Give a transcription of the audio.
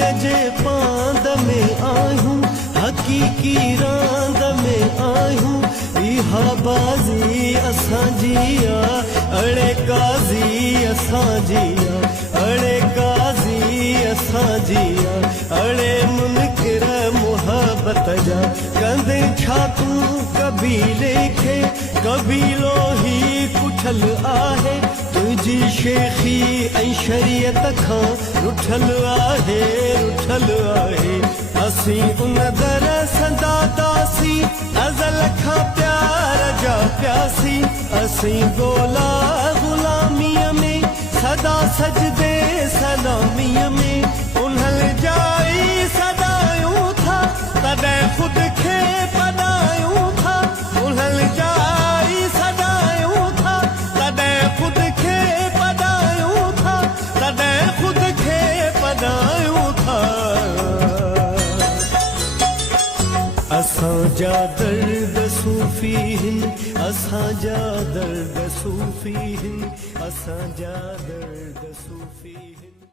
दुनिया जे पांद में आयूं, हकीकी रांद में आयूं। इहा बाज़ी असांजी आ, अड़े काज़ी असांजी आ, अड़े काज़ी असांजी आ। अड़े मुनकिर मुहब्बत जा कंदे छा तूं कबीले खे, कबीलो ही कुठल आहे। तुझी शेखी ऐं शरीयत खां रुठल आहे, रुठल आहे। असीं उन दर संदातासीं, अज़ल खां प्यार जा प्यासी। असीं ॻोल्हा ग़ुलामीअ में, सदा सजदे सलामीअ में। उन्हल जाई सदायूं था, तॾहिं ख़ुदि खे पढ़ायूं था। उन्हल जाई सदायूं था, तॾहिं ख़ुदि खे पढ़ायूं था, तॾहिं ख़ुदि खे पढ़ायूं था। असांजा दर्द सूफ़ी हिन, असांजा दर्द सूफ़ी हिन, असांजा दर्द सूफ़ी हिन।